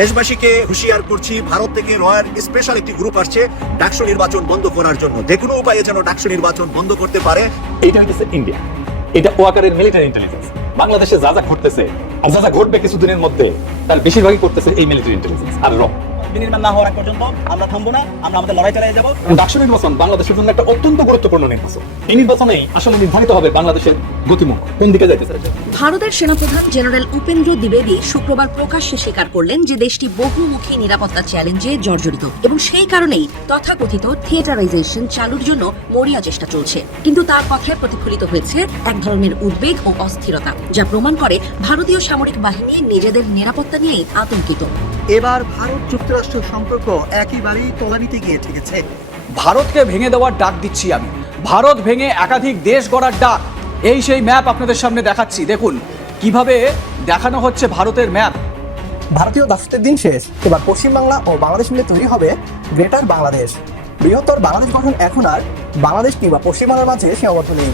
দেশবাসীকে হুঁশিয়ার করছি, ভারত থেকে রয়্যাল স্পেশাল একটি গ্রুপ আসছে, ডাকসু নির্বাচন বন্ধ করার জন্য। যে কোনো উপায়ে যেন ডাকসু নির্বাচন বন্ধ করতে পারে। এটা হইতেছে ইন্ডিয়া। এটা ওয়াকারের মিলিটারি ইন্টেলিজেন্স বাংলাদেশে যা যা ঘটতেছে, আর যা যা ঘটবে কিছুদিনের মধ্যে, তার বেশিরভাগই করতেছে এই মিলিটারি ইন্টেলিজেন্স আর র। বিনির্মাণ না হওয়ার পর্যন্ত আমরা থামবো না আমরা আমাদের লড়াই চালিয়ে যাব। ডাকসু নির্বাচন বাংলাদেশের জন্য একটা অত্যন্ত গুরুত্বপূর্ণ নির্বাচন। এই নির্বাচনেই আসলে নির্ধারিত হবে বাংলাদেশের গতিমুখ। কোন দিকে যাইতেছে ভারতের সেনাপ্রধান জেনারেল উপেন্দ্র দ্বিবেদী শুক্রবার প্রকাশ্যে স্বীকার করলেন যে দেশটি বহুমুখী নিরাপত্তা চ্যালেঞ্জে জর্জরিত এবং সেই কারণেই তথাকথিত থিয়েটারাইজেশন চালুর জন্য মরিয়া চেষ্টা চলছে। কিন্তু তার কথায় প্রতিফলিত হয়েছে এক ধরনের উদ্বেগ ও অস্থিরতা যা প্রমাণ করে ভারতীয় সামরিক বাহিনী নিজেদের নিরাপত্তা নিয়েই আতঙ্কিত। এবার ভারত যুক্তরাষ্ট্র সম্পর্ক একেবারেই তলানিতে গিয়ে ঠেকেছে। ভারতকে ভেঙে দেওয়ার ডাক দিচ্ছি আমি। ভারত ভেঙে একাধিক দেশ গড়ার ডাক। এই সেই ম্যাপ আপনাদের সামনে দেখাচ্ছি। দেখুন কীভাবে দেখানো হচ্ছে ভারতের ম্যাপ। ভারতীয় দাসত্বের দিন শেষ। এবার পশ্চিমবাংলা ও বাংলাদেশ মিলে তৈরি হবে গ্রেটার বাংলাদেশ। বৃহত্তর বাংলাদেশ গঠন এখন আর বাংলাদেশ কিংবা পশ্চিমবাংলার মাঝে সীমাবদ্ধ নেই।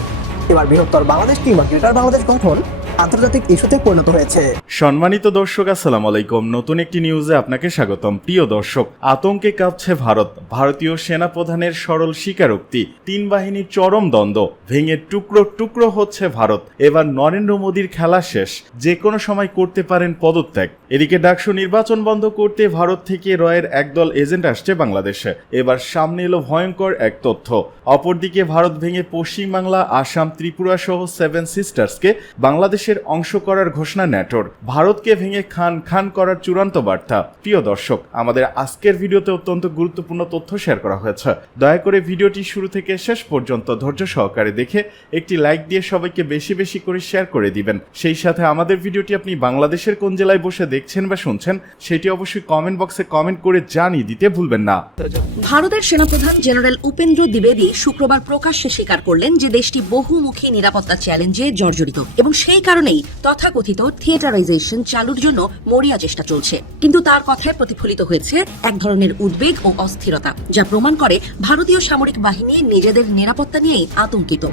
এবার বৃহত্তর বাংলাদেশ কিংবা গ্রেটার বাংলাদেশ গঠন আন্তর্জাতিক ইস্যুতে পরিণত হয়েছে। সম্মানিত দর্শক, আসসালামু আলাইকুম। নতুন একটি নিউজে আপনাকে স্বাগতম। প্রিয় দর্শক, আতঙ্কে কাঁপছে ভারত। ভারতীয় সেনাপ্রধানের সরল স্বীকারোক্তি, তিন বাহিনীর চরম দ্বন্দ্ব, ভেঙে টুকরো টুকরো হচ্ছে ভারত। এবার নরেন্দ্র মোদীর খেলা শেষ যে কোনো সময় করতে পারেন পদত্যাগ। এদিকে ডাকসু নির্বাচন বন্ধ করতে ভারত থেকে রয়ের একদল এজেন্ট আসছে বাংলাদেশে। এবার সামনে এলো ভয়ঙ্কর এক তথ্য, অপরদিকে ভারত ভেঙে পশ্চিমবাংলা, আসাম, ত্রিপুরা সহ সেভেন সিস্টার্সকে বাংলাদেশের অংশ করার ঘোষণা ন্যাটোর। ভারতকে ভেঙে খান খান করার চূড়ান্ত বার্তা। প্রিয় দর্শক, আমাদের আজকের ভিডিওতে অত্যন্ত গুরুত্বপূর্ণ তথ্য শেয়ার করা হয়েছে। দয়া করে ভিডিওটি শুরু থেকে শেষ পর্যন্ত ধৈর্য সহকারে দেখে একটি লাইক দিয়ে সবাইকে বেশি বেশি করে শেয়ার করে দিবেন। সেই সাথে আমাদের ভিডিওটি আপনি বাংলাদেশের কোন জেলায় বসে দেখছেন বা শুনছেন, সেটি অবশ্যই কমেন্ট বক্সে কমেন্ট করে জানিয়ে দিতে ভুলবেন না। ভারতের সেনাপ্রধান জেনারেল উপেন্দ্র দ্বিবেদী শুক্রবার প্রকাশ্যে স্বীকার করলেন যে দেশটি বহুমুখী নিরাপত্তা চ্যালেঞ্জে জর্জরিত এবং সেই কারণেই তথাকথিত থিয়েটারাইজেশন চালুর জন্য মরিয়া চেষ্টা চলছে। কিন্তু তার কথায় প্রতিফলিত হয়েছে এক ধরনের উদ্বেগ ও অস্থিরতা, যা প্রমাণ করে ভারতীয় সামরিক বাহিনী নিজেদের নিরাপত্তা নিয়েই আতঙ্কিত।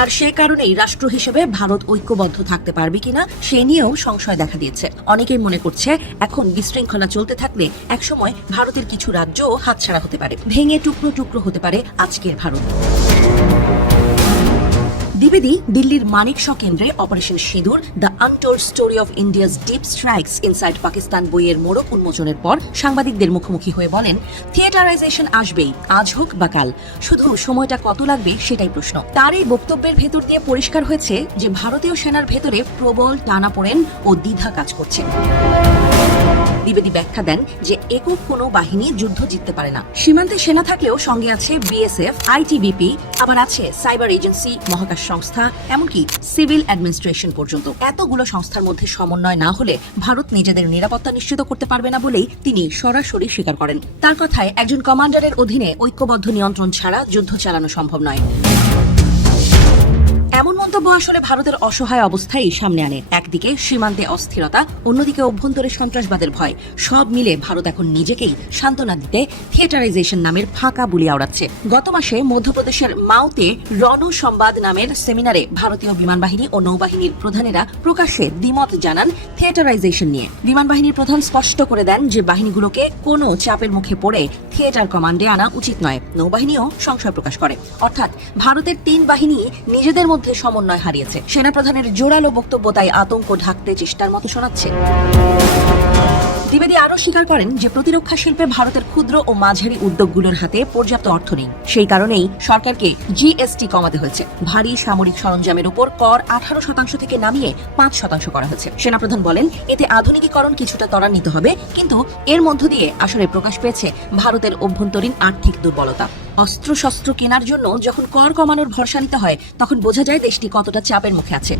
আর সে কারণেই রাষ্ট্র হিসেবে ভারত ঐক্যবদ্ধ থাকতে পারবে কিনা, সে নিয়েও সংশয় দেখা দিয়েছে। অনেকেই মনে করছে এখন বিশৃঙ্খলা চলতে থাকলে একসময় ভারতের কিছু রাজ্যও হাতছাড়া হতে পারে। ভেঙে টুকরো টুকরো হতে পারে আজকের ভারত। দ্বিবেদী দিল্লির মানিক শ কেন্দ্রে operation Sindoor, the untold story of India's deep strikes inside Pakistan বইয়ের মোড়ক উন্মোচনের পর সাংবাদিকদের মুখোমুখি হয়ে বলেন, থিয়েটারাইজেশন আসবেই, আজ হোক বা কাল। শুধু সময়টা কত লাগবে সেটাই প্রশ্ন। তার এই বক্তব্যের ভেতর দিয়ে পরিষ্কার হয়েছে যে ভারতীয় সেনার ভেতরে প্রবল টানাপোড়েন ও দ্বিধা কাজ করছে। দ্বিবেদী ব্যাখ্যা দেন যে একক কোনো বাহিনী যুদ্ধ জিততে পারে না। সীমান্তে সেনা থাকলেও সঙ্গে আছে বিএসএফ আইটিবিপি আবার আছে সাইবার এজেন্সি, মহাকাশ সংস্থা, এমনকি সিভিল অ্যাডমিনিস্ট্রেশন পর্যন্ত। এতগুলো সংস্থার মধ্যে সমন্বয় না হলে ভারত নিজেদের নিরাপত্তা নিশ্চিত করতে পারবে না বলেই তিনি সরাসরি স্বীকার করেন। তার কথায় একজন কমান্ডারের অধীনে ঐক্যবদ্ধ নিয়ন্ত্রণ ছাড়া যুদ্ধ চালানো সম্ভব নয়। এমন মন্তব্য আসলে ভারতের অসহায় অবস্থাই সামনে আনে। একদিকে সীমান্তে অস্থিরতা, অন্যদিকে অভ্যন্তরে সন্ত্রাসবাদের ভয়। সব মিলে ভারত এখন নিজেকেই সান্ত্বনা দিতে থিয়েটারাইজেশন নামের ফাঁকা বুলি আওড়াচ্ছে। গত মাসে মধ্যপ্রদেশের মাওতে রণ সংবাদ নামের সেমিনারে ভারতীয় বিমান বাহিনী ও নৌবাহিনীর প্রধানেরা প্রকাশ্যে দ্বিমত জানান থিয়েটারাইজেশন নিয়ে। বিমান বাহিনীর প্রধান স্পষ্ট করে দেন যে বাহিনীগুলোকে কোনো চাপের মুখে পড়ে থিয়েটার কমান্ডে আনা উচিত নয়। নৌবাহিনীও সংশয় প্রকাশ করে। অর্থাৎ ভারতের তিন বাহিনী নিজেদের মধ্যে সমন্বয় হারিয়েছে। সেনাপ্রধানের জোরালো বক্তব্য তাই আতঙ্ক ঢাকতে চেষ্টার মতো শোনাচ্ছে দ্বিবেদী আরও স্বীকার করেন যে প্রতিরক্ষা শিল্পে ভারতের ক্ষুদ্র ও মাঝারি উদ্যোগগুলোর হাতে পর্যাপ্ত অর্থ নেই। সেই কারণেই সরকারকে জিএসটি কমাতে হয়েছে। ভারী সামরিক সরঞ্জামের উপর কর আঠারো শতাংশ থেকে নামিয়ে পাঁচ শতাংশ করা হয়েছে। সেনাপ্রধান বলেন, এতে আধুনিকীকরণ কিছুটা ত্বরান্বিত হবে, কিন্তু এর মধ্য দিয়ে আসলে প্রকাশ পেয়েছে ভারতের অভ্যন্তরীণ আর্থিক দুর্বলতা। অস্ত্রশস্ত্র কেনার জন্য যখন কর কমানোর ভরসা নিতে হয়, তখন বোঝা যায় দেশটি কতটা চাপের মুখে আছে।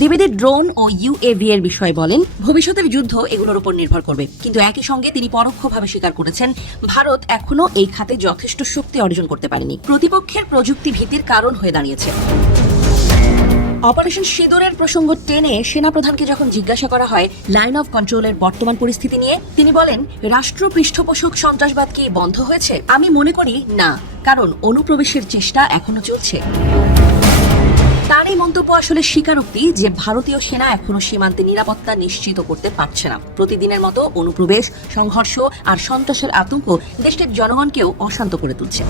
দ্বিবেদী ড্রোন ও ইউএভি এর বিষয়ে বলেন, ভবিষ্যতের যুদ্ধ এগুলোর উপর নির্ভর করবে। কিন্তু একই সঙ্গে তিনি পরোক্ষভাবে স্বীকার করেছেন, ভারত এখনও এই খাতে যথেষ্ট শক্তি অর্জন করতে পারেনি। প্রতিপক্ষের প্রযুক্তি ভীতির কারণ হয়ে দাঁড়িয়েছে। অপারেশন সিঁদুরের প্রসঙ্গ টেনে সেনাপ্রধানকে যখন জিজ্ঞাসা করা হয় লাইন অফ কন্ট্রোলের বর্তমান পরিস্থিতি নিয়ে, তিনি বলেন রাষ্ট্র পৃষ্ঠপোষক সন্ত্রাসবাদ কি বন্ধ হয়েছে? আমি মনে করি না, কারণ অনুপ্রবেশের চেষ্টা এখনও চলছে। তার এই মন্তব্য আসলে স্বীকারোক্তি যে ভারতীয় সেনা এখনও সীমান্তে নিরাপত্তা নিশ্চিত করতে পারছে না। প্রতিদিনের মতো অনুপ্রবেশ, সংঘর্ষ আর সন্ত্রাসের আতঙ্ক দেশটির জনগণকেও অশান্ত করে তুলছে।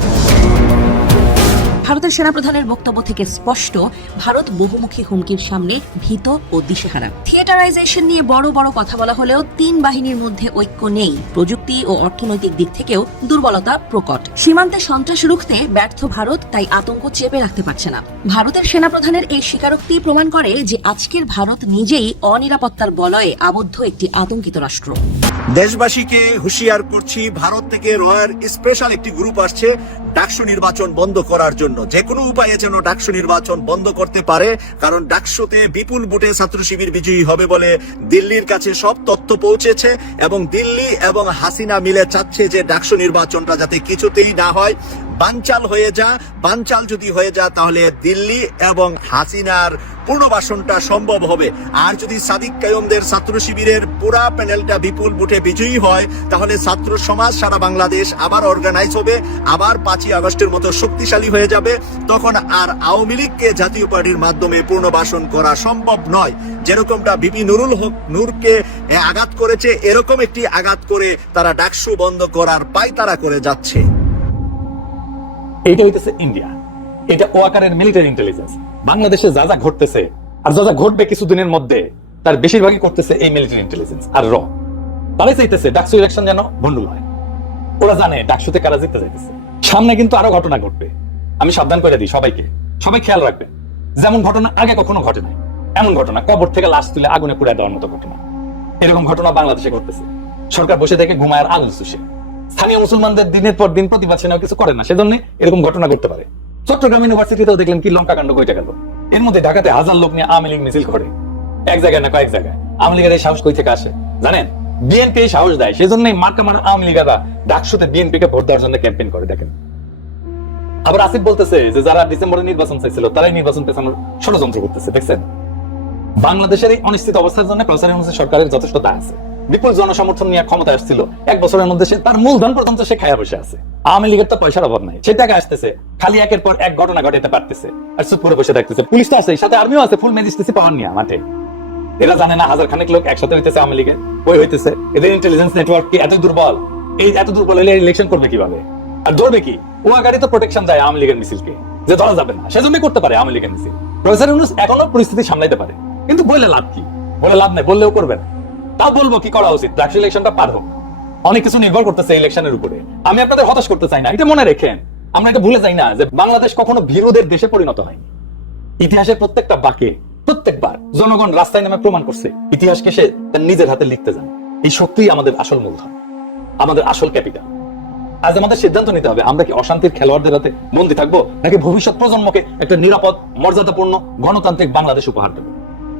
ভারতের সেনাপ্রধানের বক্তব্য থেকে স্পষ্ট, ভারত বহুমুখী হুমকির সামনে ভীত ও দিশেহারা। থিয়েটারাইজেশন নিয়ে বড় বড় কথা বলা হলেও তিন বাহিনীর মধ্যে ঐক্য নেই। প্রযুক্তি ও অর্থনৈতিক দিক থেকেও দুর্বলতা প্রকট। সীমান্তে সন্ত্রাস রুখতে ব্যর্থ ভারত, তাই আতঙ্ক চেপে রাখতে পারছে না। ভারতের সেনাপ্রধানের এই স্বীকারোক্তি প্রমাণ করে যে আজকের ভারত নিজেই অনিরাপত্তার বলয়ে আবদ্ধ একটি আতঙ্কিত রাষ্ট্র। দেশবাসীকে হুঁশিয়ার করছি, ভারত থেকে রয়ের স্পেশাল একটি গ্রুপ আসছে ডাকসু নির্বাচন বন্ধ করার জন্য। যে কোনো উপায়ে যেন ডাকসু নির্বাচন বন্ধ করতে পারে, কারণ ডাকসুতে বিপুল ভোটে ছাত্র শিবির বিজয়ী হবে বলে দিল্লির কাছে সব তথ্য পৌঁছেছে এবং দিল্লি এবং হাসিনা মিলে চাচ্ছে যে ডাকসু নির্বাচনটা যাতে কিছুতেই না হয়। বানচাল হয়ে যা, বানচাল যদি হয়ে যা, তাহলে দিল্লি এবং হাসিনার পুনর্বাসনটা সম্ভব হবে। আর যদি সাদিক কায়ুমদের ছাত্র শিবিরের পুরা প্যানেলটা বিপুল ভোটে বিজয়ী হয়, তাহলে ছাত্র সমাজ সারা বাংলাদেশ আবার অর্গানাইজ হবে, আবার পাঁচই আগস্টের মতো শক্তিশালী হয়ে যাবে। তখন আর আওয়ামী লীগকে জাতীয় পার্টির মাধ্যমে পুনর্বাসন করা সম্ভব নয়। যেরকমটা বিপি নুরুল হক নূরকে আঘাত করেছে, এরকম একটি আঘাত করে তারা ডাকসু বন্ধ করার পায়তারা করে যাচ্ছে। এটা হইতেছে ইন্ডিয়া এটা ওয়াকারের মিলিটারি ইন্টেলিজেন্স বাংলাদেশে যা যা ঘটতেছে আর যা যা ঘটবে কিছুদিনের মধ্যে, তার বেশিরভাগই করতেছে এই মিলিটারি ইন্টেলিজেন্স আর র। তারাই চাইতেছে ডাকসু ইলেকশন যেন ভন্ডুল হয়। ওরা জানে ডাকসুতে কারা জিততে যাইতেছে। সামনে কিন্তু আরও ঘটনা ঘটবে। আমি সাবধান করে দিই সবাইকে। সবাই খেয়াল রাখবে। যেমন ঘটনা আগে কখনো ঘটে নাই, এমন ঘটনা। কবর থেকে লাশ তুলে আগুনে পুড়ে দেওয়ার মতো ঘটনা। এরকম ঘটনা বাংলাদেশে ঘটতেছে। সরকার বসে থেকে ঘুমায় আর আগুন চুষে। স্থানীয় মুসলমানদের দিনের পর দিন প্রতিবাদ সেনাও কিছু করে না, সেজন্য এরকম ঘটনা ঘটতে পারে। চট্টগ্রাম ইউনিভার্সিটিতেও দেখলেন কি লঙ্কা কাণ্ড কইটা গেল। এর মধ্যে ঢাকাতে হাজার লোক নিয়ে আওয়ামী লীগ মিছিল করে। এক জায়গায় না কয়েক জায়গায়। আওয়ামী লীগের এই সাহস কই থেকে আসে? জানেন? বিএনপি সাহস দেয়। সেজন্যই মার্কা মারা আওয়ামী লীগেরা ডাকসুতে বিএনপি কে ভোট দেওয়ার জন্য ক্যাম্পেইন করে, দেখেন। আবার আসিফ বলতেছে যে যারা ডিসেম্বরে নির্বাচন চাইছিল, তারাই নির্বাচন পেছানোর ষড়যন্ত্র করতেছে, দেখছেন? বাংলাদেশের এই অনিশ্চিত অবস্থার জন্য প্রফেসর ইউনূসের সরকারের যথেষ্ট দায় আছে। বিপুল জনসমর্থন নিয়ে ক্ষমতা আসছিল। এক বছরের মধ্যে সে তার মূলধন পর্যন্ত সে খায়া বসে আছে। আওয়ামী লীগের তো পয়সার অভাব নাই। সে টাকা আসতেছে, খালি একের পর এক ঘটনা ঘটাতে পারতেছে। আর চুপ করে বসে থাকতেছে। পুলিশ তো আছে, সাথে আর্মিও আছে ফুল ম্যাজিস্ট্রেসি পাওয়ার নিয়ে মাঠে। এরা জানে না হাজার খানেক লোক একসাথে হইতেছে আওয়ামী লীগের ওই হইতেছে। এদের ইন্টেলিজেন্স নেটওয়ার্ক কি এত দুর্বল? এই এত দুর্বল হলে ইলেকশন করবে কীভাবে? আর ধরবে কি? ওয়াগাড়ি তো প্রোটেকশন দেয় আওয়ামী লীগের মিছিলকে। যে ধরা যাবে না, সেজন্য করতে পারে আওয়ামী লীগের মিছিল। প্রফেসর ইউনুস এখনও পরিস্থিতি সামলাইতে পারে। কিন্তু বলে লাভ কি? বলে লাভ নেই, বললেও করবে না। তাও বলব কি করা উচিত? ডাকসু ইলেকশনটা পার হোক। অনেক কিছু নির্ভর করতেছে ইলেকশনের উপরে। আমি আপনাদের হতাশ করতে চাই না। এটা মনে রেখেন। আমরা এটা ভুলে যাই না যে বাংলাদেশ কখনো ভীরুদের দেশে পরিণত হয়নি। ইতিহাসের প্রত্যেকটা বাকে, প্রত্যেকবার জনগণ রাস্তায় নামে প্রমাণ করছে, ইতিহাসকে সে তার নিজের হাতে লিখতে জানে। এই শক্তিই আমাদের আসল মূলধন, আমাদের আসল ক্যাপিটাল। আজ আমাদের সিদ্ধান্ত নিতে হবে, আমরা কি অশান্তির খেলোয়াড়দের হাতে বন্দী থাকব, নাকি ভবিষ্যৎ প্রজন্মকে একটা নিরাপদ, মর্যাদাপূর্ণ, গণতান্ত্রিক বাংলাদেশ উপহার দেবো?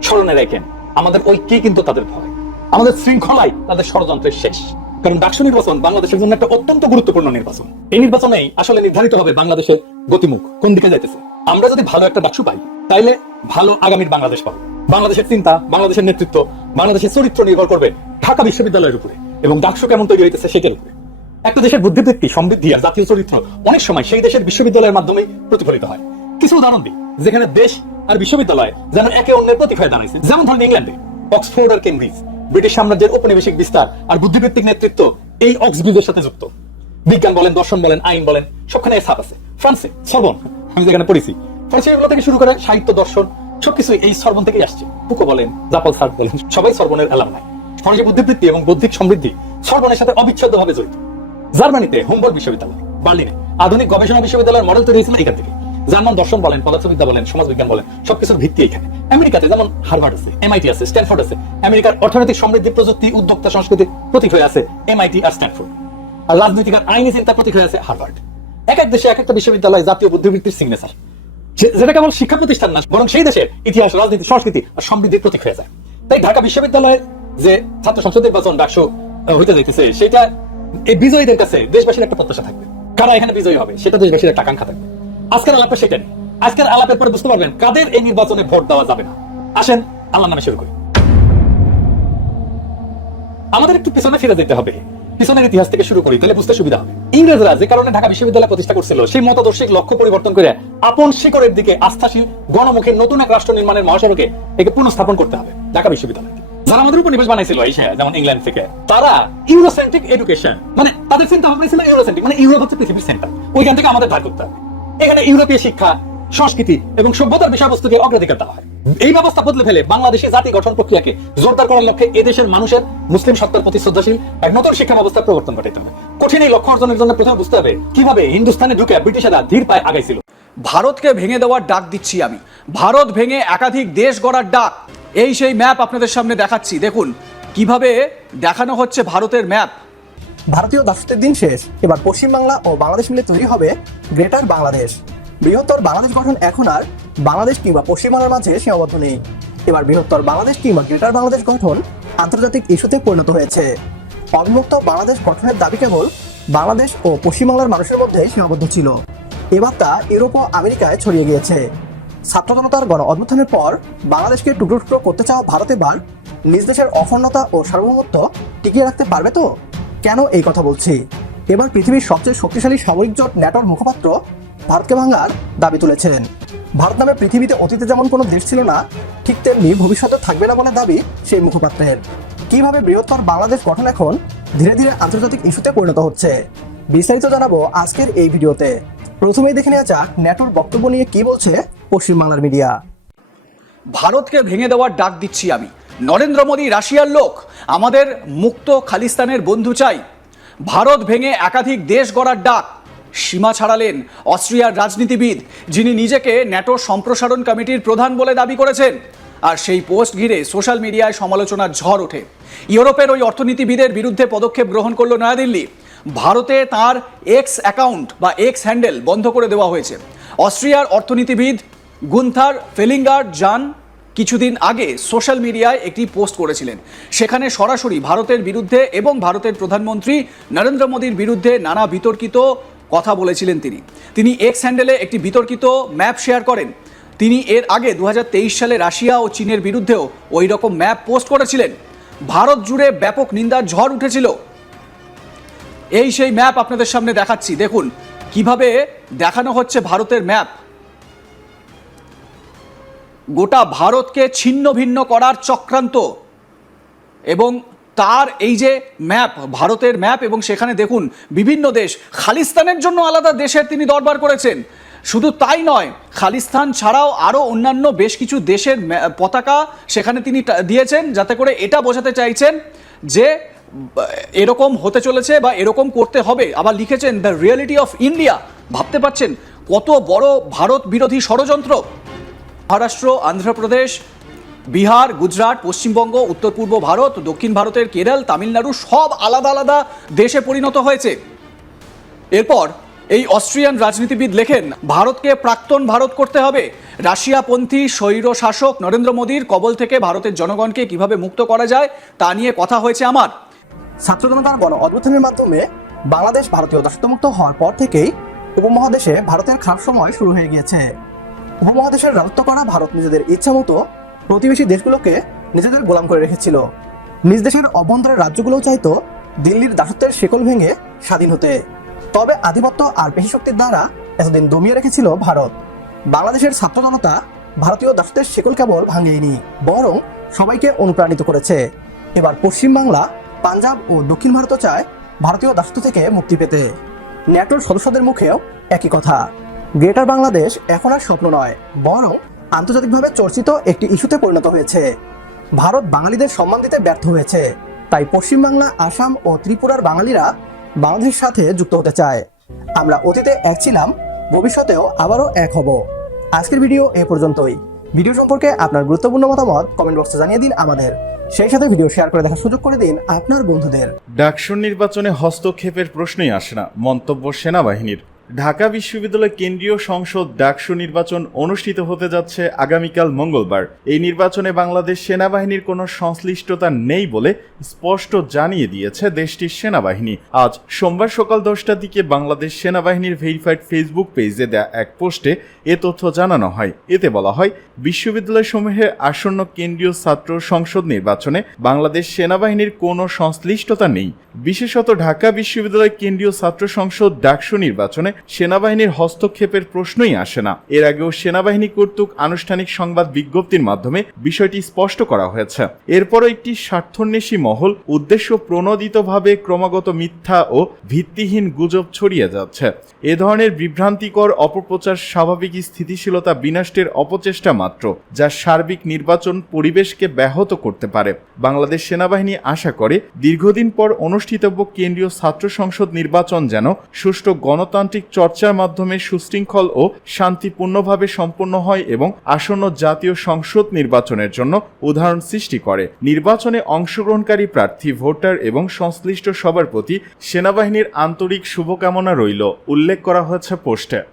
স্মরণে রেখেন, আমাদের ঐক্যে কিন্তু তাদের ভয়। আমাদের শৃঙ্খলাই তাদের ষড়যন্ত্রের শেষ। কারণ ডাকসু নির্বাচন বাংলাদেশের জন্য একটা অত্যন্ত গুরুত্বপূর্ণ নির্বাচন। এই নির্বাচনেই আসলে নির্ধারিত হবে বাংলাদেশের গতিমুখ, কোন দিকে যাইতেছে। আমরা যদি ভালো একটা ডাকসু পাই, তাইলে ভালো আগামীর বাংলাদেশ পাবো। বাংলাদেশের চিন্তা, বাংলাদেশের নেতৃত্ব, বাংলাদেশের চরিত্র নির্ভর করবে ঢাকা বিশ্ববিদ্যালয়ের উপরে এবং ডাকসু কেমন তৈরি হইতেছে সেটার উপরে। একটা দেশের বুদ্ধিবৃত্তি, সমৃদ্ধি আর জাতীয় চরিত্র অনেক সময় সেই দেশের বিশ্ববিদ্যালয়ের মাধ্যমেই প্রতিফলিত হয়। কিছু উদাহরণ দিই, যেখানে দেশ আর বিশ্ববিদ্যালয় যেন একে অন্যের প্রতিফায় দাঁড়াইছে যেমন ধরুন ইংল্যান্ডে, অক্সফোর্ড আর কেমব্রিজ। ব্রিটিশ সাম্রাজ্যের ঔপনিবেশিক বিস্তার আর বুদ্ধিবৃত্তিক নেতৃত্ব এই অক্সব্রিজের সাথে যুক্ত। বিজ্ঞান বলেন, দর্শন বলেন, আইন বলেন, সবখানে ছাপ আছে। ফ্রান্সে, সরবন, আমি যেখানে পড়েছি। ফরাসি এগুলো থেকে শুরু করে সাহিত্য, দর্শন সবকিছু এই সরবন থেকেই আসছে। পুকো বলেন, জাপাল সার্ট বলেন, সবাই সর্বনের এলাম নাই। ফরাসি বুদ্ধিবৃত্তি এবং বৌদ্ধিক সমৃদ্ধি সর্বনের সাথে অবিচ্ছেদ্য অবিচ্ছেদ্যভাবে জড়িত। জার্মানিতে হোমবর্গ বিশ্ববিদ্যালয়, বার্লিনে আধুনিক গবেষণা বিশ্ববিদ্যালয়ের মডেল তৈরি হয়েছিল এখান থেকে। জার্মান দর্শন বলেন, পদার্থবিদ্যা বলেন, সমাজবিজ্ঞান বলেন, সবকিছুর ভিত্তি এখানে। আমেরিকাতে যেমন হার্ভার্ড আছে এমআইটি আছে, স্ট্যানফোর্ড আছে, আমেরিকার অর্থনৈতিক সমৃদ্ধি, প্রযুক্তি, উদ্যোক্তা সংস্কৃতি প্রতীক হয়ে আছে এমআইটি আর স্ট্যানফোর্ড। আর রাজনৈতিক আর আইনি চিন্তা প্রতীক হয়ে আছে হার্ভার্ড। এক এক দেশে এক একটা বিশ্ববিদ্যালয় জাতীয় বুদ্ধিবৃত্তির সিগনেচার যেটা কেবল শিক্ষা প্রতিষ্ঠান না, বরং সেই দেশের ইতিহাস, রাজনীতি, সংস্কৃতি আর সমৃদ্ধির প্রতীক হয়ে যায়। তাই ঢাকা বিশ্ববিদ্যালয়ের যে ছাত্র সংসদ নির্বাচন ডাকসু হইতে যাইতেছে, সেটা এই বিজয়ীদের কাছে দেশবাসীর একটা প্রত্যাশা থাকবে। কারা এখানে বিজয়ী হবে, সেটা দেশবাসীর একটা আকাঙ্ক্ষা থাকবে। আজকের আলাপে সেটা আজকের আলাপের পরে বুঝতে পারবেন কাদের এই নির্বাচনে ভোট দেওয়া যাবে না। আসেন আল্লাহ নামে শুরু করি। আমাদের একটু পিছনে ফিরে যেতে হবে। পিছনের ইতিহাস থেকে শুরু করি, তাহলে বুঝতে সুবিধা হবে। ইংরেজরা যে কারণে ঢাকা বিশ্ববিদ্যালয় প্রতিষ্ঠা করছিল, সেই মতাদর্শিক লক্ষ্য পরিবর্তন করে আপন শিকড়ের দিকে আস্থাশীল গণমুখে নতুন এক রাষ্ট্র নির্মাণের মহাসড়কে একে পুনঃস্থাপন করতে হবে ঢাকা বিশ্ববিদ্যালয় যারা আমাদের উপর নিবেশ বানাইছিল, এই যেমন ইংল্যান্ড থেকে, তারা ইউরোসেন্ট্রিক এডুকেশন মানে তাদের চিন্তা ভাবনা ছিল ইউরোসেন্ট্রিক মানে ইউরোপ হচ্ছে পৃথিবীর সেন্টার ওইখান থেকে আমাদের ধার করতে হবে। এখানে ইউরোপীয় শিক্ষা, সংস্কৃতি এবং সভ্যতার বিষয়বস্তুকে অগ্রাধিকার দেওয়া হয়। এই ব্যবস্থা বদলে ফেলে বাংলাদেশে জাতি গঠন প্রক্রিয়াকে জোরদার করার লক্ষ্যে এদেশের মানুষের মুসলিম সত্তার প্রতি শ্রদ্ধাশীল এক নতুন শিক্ষা ব্যবস্থার প্রবর্তন ঘটাইতে হবে। কঠিন এই লক্ষ্য অর্জনের জন্য প্রথমে বুঝতে হবে কীভাবে হিন্দুস্তানে ঢুকে ব্রিটিশেরা ধীর পায়ে আগাইছিল। ভারতকে ভেঙে দেওয়ার ডাক দিচ্ছি আমি। ভারত ভেঙে একাধিক দেশ গড়ার ডাক। এই সেই ম্যাপ আপনাদের সামনে দেখাচ্ছি। দেখুন, কীভাবে দেখানো হচ্ছে ভারতের ম্যাপ। ভারতীয় দাসত্বের দিন শেষ। এবার পশ্চিমবাংলা ও বাংলাদেশ মিলে তৈরি হবে গ্রেটার বাংলাদেশ। বৃহত্তর বাংলাদেশ গঠন এখন আর বাংলাদেশ কিংবা পশ্চিমবাংলার মাঝে সীমাবদ্ধ নেই। এবার বৃহত্তর বাংলাদেশ কিংবা গ্রেটার বাংলাদেশ গঠন আন্তর্জাতিক ইস্যুতে পরিণত হয়েছে। অবিভক্ত বাংলাদেশ গঠনের দাবি কেবল বাংলাদেশ ও পশ্চিমবাংলার মানুষের মধ্যে সীমাবদ্ধ ছিল। এবার তা ইউরোপ ও আমেরিকায় ছড়িয়ে গিয়েছে। ছাত্র জনতার গণ অভ্যুত্থানের পর বাংলাদেশকে টুকরো টুকরো করতে চাওয়া ভারত এবার নিজ দেশের অখণ্ডতা ও সার্বভৌমত্ব টিকিয়ে রাখতে পারবে তো? কেন এই কথা বলছি? এবার পৃথিবীর সবচেয়ে শক্তিশালী সামরিক জোট ন্যাটোর মুখপাত্র ভারতকে ভাঙার দাবি তুলেছেন। ভারত নামে পৃথিবীতে অতীতে যেমন কোনো দেশ ছিল না, ঠিক তেমনি ভবিষ্যতে থাকবে না বলে দাবি সেই মুখপাত্রের। কীভাবে বৃহত্তর বাংলাদেশ গঠন এখন ধীরে ধীরে আন্তর্জাতিক ইস্যুতে পরিণত হচ্ছে? বিস্তারিত জানাব আজকের এই ভিডিওতে। প্রথমেই দেখে নেওয়া যাক ন্যাটোর বক্তব্য নিয়ে কি বলছে পশ্চিমবাংলার মিডিয়া। ভারতকে ভেঙে দেওয়ার ডাক দিচ্ছি আমি। নরেন্দ্র মোদী রাশিয়ার লোক। আমাদের মুক্ত খালিস্তানের বন্ধু চাই। ভারত ভেঙে একাধিক দেশ গড়ার ডাক। সীমা ছাড়ালেন অস্ট্রিয়ার রাজনীতিবিদ, যিনি নিজেকে ন্যাটো সম্প্রসারণ কমিটির প্রধান বলে দাবি করেছেন। আর সেই পোস্ট ঘিরে সোশ্যাল মিডিয়ায় সমালোচনার ঝড় ওঠে। ইউরোপের ওই অর্থনীতিবিদের বিরুদ্ধে পদক্ষেপ গ্রহণ করল নয়াদিল্লি। ভারতে তার এক্স অ্যাকাউন্ট বা এক্স হ্যান্ডেল বন্ধ করে দেওয়া হয়েছে। অস্ট্রিয়ার অর্থনীতিবিদ গুন্থার ফেলিঙ্গার জান কিছুদিন আগে সোশ্যাল মিডিয়ায় একটি পোস্ট করেছিলেন। সেখানে সরাসরি ভারতের বিরুদ্ধে এবং ভারতের প্রধানমন্ত্রী নরেন্দ্র মোদীর বিরুদ্ধে নানা বিতর্কিত কথা বলেছিলেন তিনি। তিনি এক্স হ্যান্ডেলে একটি বিতর্কিত ম্যাপ শেয়ার করেন। তিনি এর আগে দু হাজার তেইশ সালে রাশিয়া ও চীনের বিরুদ্ধেও ওই রকম ম্যাপ পোস্ট করেছিলেন। ভারত জুড়ে ব্যাপক নিন্দার ঝড় উঠেছিল। এই সেই ম্যাপ আপনাদের সামনে দেখাচ্ছি। দেখুন, কীভাবে দেখানো হচ্ছে ভারতের ম্যাপ গোটা ভারতকে ছিন্ন ভিন্ন করার চক্রান্ত। এবং তার এই যে ম্যাপ, ভারতের ম্যাপ, এবং সেখানে দেখুন, বিভিন্ন দেশ, খালিস্তানের জন্য আলাদা দেশের তিনি দরবার করেছেন। শুধু তাই নয়, খালিস্তান ছাড়াও আরও অন্যান্য বেশ কিছু দেশের পতাকা সেখানে তিনি দিয়েছেন, যাতে করে এটা বোঝাতে চাইছেন যে এরকম হতে চলেছে বা এরকম করতে হবে। আবার লিখেছেন দ্য রিয়েলিটি অফ ইন্ডিয়া ভাবতে পারছেন, কত বড় ভারত বিরোধী ষড়যন্ত্র। মহারাষ্ট্র, অন্ধ্রপ্রদেশ, বিহার, গুজরাট, পশ্চিমবঙ্গ উত্তর পূর্ব ভারত, দক্ষিণ ভারতের কেরল, তামিলনাড়ু সব আলাদা আলাদা দেশে পরিণত হয়েছে। এরপর এই অস্ট্রিয়ান রাজনীতিবিদ লেখেন, ভারতকে প্রাক্তন ভারত করতে হবে। রাশিয়াপন্থী স্বৈর শাসক নরেন্দ্র মোদীর কবল থেকে ভারতের জনগণকে কীভাবে মুক্ত করা যায়, তা নিয়ে কথা হয়েছে আমার। ছাত্র জনতার গণ অভ্যুত্থানের মাধ্যমে বাংলাদেশ ভারতীয় দাসত্বমুক্ত হওয়ার পর থেকেই উপমহাদেশে ভারতের খারাপ সময় শুরু হয়ে গিয়েছে। উপমহাদেশের রাজত্ব করা ভারত নিজেদের ইচ্ছা মতো প্রতিবেশী দেশগুলোকে নিজেদের গোলাম করে রেখেছিল। নিজ দেশের অভ্যন্তরের রাজ্যগুলোও চাইতো দিল্লির দাসত্বের শেকল ভেঙে স্বাধীন হতে। তবে আধিপত্য আর পেশি শক্তির দ্বারা এতদিন দমিয়ে রেখেছিল ভারত। বাংলাদেশের ছাত্র জনতা ভারতীয় দাসত্বের শেকল কেবল ভাঙেনি, বরং সবাইকে অনুপ্রাণিত করেছে। এবার পশ্চিমবাংলা, পাঞ্জাব ও দক্ষিণ ভারতও চায় ভারতীয় দাসত্ব থেকে মুক্তি পেতে। ন্যাটোর সদস্যদের মুখেও একই কথা। গ্রেটার বাংলাদেশ এখন আর স্বপ্ন নয়, বরং আন্তর্জাতিকভাবে চর্চিত একটি ইস্যুতে পরিণত হয়েছে। ভারত বাঙালিদের সম্মান দিতে ব্যর্থ হয়েছে, তাই পশ্চিমবাংলা, আসাম ও ত্রিপুরার বাঙালিরা বাংলাদেশের সাথে যুক্ত হতে চায়। আমরা অতীতে এক ছিলাম, ভবিষ্যতেও আবারও এক হব। আজকের ভিডিও এ পর্যন্তই। ভিডিও সম্পর্কে আপনার গুরুত্বপূর্ণ মতামত কমেন্ট বক্সে জানিয়ে দিন আমাদের। সেই সাথে ভিডিও শেয়ার করে দেখার সুযোগ করে দিন আপনার বন্ধুদের। ডাকসুর নির্বাচনে হস্তক্ষেপের প্রশ্নই আসে না, মন্তব্য সেনাবাহিনীর। ঢাকা বিশ্ববিদ্যালয় কেন্দ্রীয় সংসদ ডাকসু নির্বাচন অনুষ্ঠিত হতে যাচ্ছে আগামীকাল মঙ্গলবার। এই নির্বাচনে বাংলাদেশ সেনাবাহিনীর কোনো সংশ্লিষ্টতা নেই বলে স্পষ্ট জানিয়ে দিয়েছে দেশটির সেনাবাহিনী। আজ সোমবার সকাল দশটার দিকে বাংলাদেশ সেনাবাহিনীর ভেরিফাইড ফেসবুক পেজে দেয়া এক পোস্টে এ তথ্য জানানো হয়। এতে বলা হয়, বিশ্ববিদ্যালয়সমূহের আসন্ন কেন্দ্রীয় ছাত্র সংসদ নির্বাচনে বাংলাদেশ সেনাবাহিনীর কোনো সংশ্লিষ্টতা নেই। বিশেষত ঢাকা বিশ্ববিদ্যালয় কেন্দ্রীয় ছাত্র সংসদ ডাকসু নির্বাচনে সেনাবাহিনীর হস্তক্ষেপের প্রশ্নই আসে না। এর আগেও সেনাবাহিনী কর্তৃক আনুষ্ঠানিক সংবাদ বিজ্ঞপ্তির মাধ্যমে বিষয়টি স্পষ্ট করা হয়েছে। এরপরও একটি স্বার্থন্বেষী মহল উদ্দেশ্য প্রণোদিতভাবে ক্রমাগত মিথ্যা ও ভিত্তিহীন গুজব ছড়িয়ে যাচ্ছে। এ ধরনের বিভ্রান্তিকর অপপ্রচার স্বাভাবিক স্থিতিশীলতা বিনষ্টের অপচেষ্টা মাত্র, যা সার্বিক নির্বাচন পরিবেশকে ব্যাহত করতে পারে। বাংলাদেশ সেনাবাহিনী আশা করে, দীর্ঘদিন পর অনুষ্ঠিতব্য কেন্দ্রীয় ছাত্র সংসদ নির্বাচন যেন সুষ্ঠু গণতান্ত্রিক চর্চার মাধ্যমে সুশৃঙ্খল ও শান্তিপূর্ণভাবে সম্পন্ন হয় এবং আসন্ন জাতীয় সংসদ নির্বাচনের জন্য উদাহরণ সৃষ্টি করে। নির্বাচনে অংশগ্রহণকারী প্রার্থী, ভোটার এবং সংশ্লিষ্ট সবার প্রতি সেনাবাহিনীর আন্তরিক শুভকামনা রইল, উল্লেখ করা হয়েছে পোস্টে।